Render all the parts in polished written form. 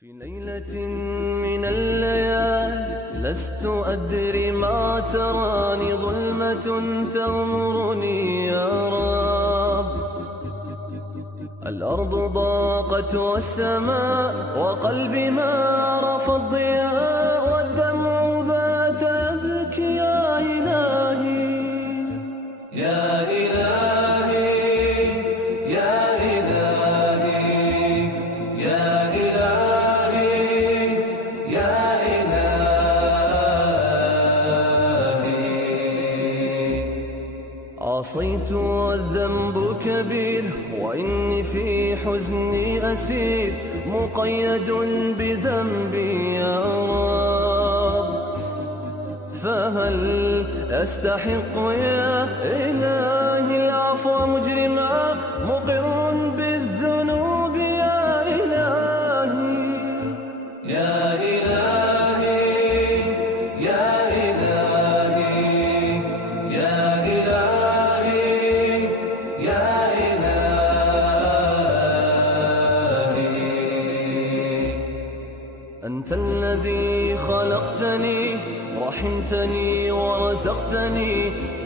في ليلة من الليالي لست أدري ما تراني ظلمة تغمرني يا رب. الأرض ضاقت والسماء وقلبي ما عرف الضياء، والدمع بات يبكي يا إلهي يا إلهي يا إلهي يا إلهي يا إلهي. عصيت والذنب كبير وإني في حزني أسير، مقيد بذنبي يا رب. فهل أستحق يا إلهي العفو مجرما، مقر بالذنوب يا إلهي يا إلهي يا إلهي يا إلهي يا إلهي. أنت الذي خلقتني رحمتني ورزقتني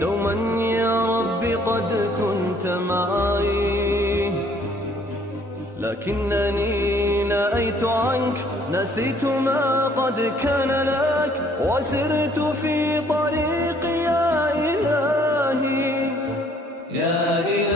دوما يا ربي، قد كنت معي، لكنني نأيت عنك، نسيت ما قد كان لك، وسرت في طريقي يا إلهي يا إلهي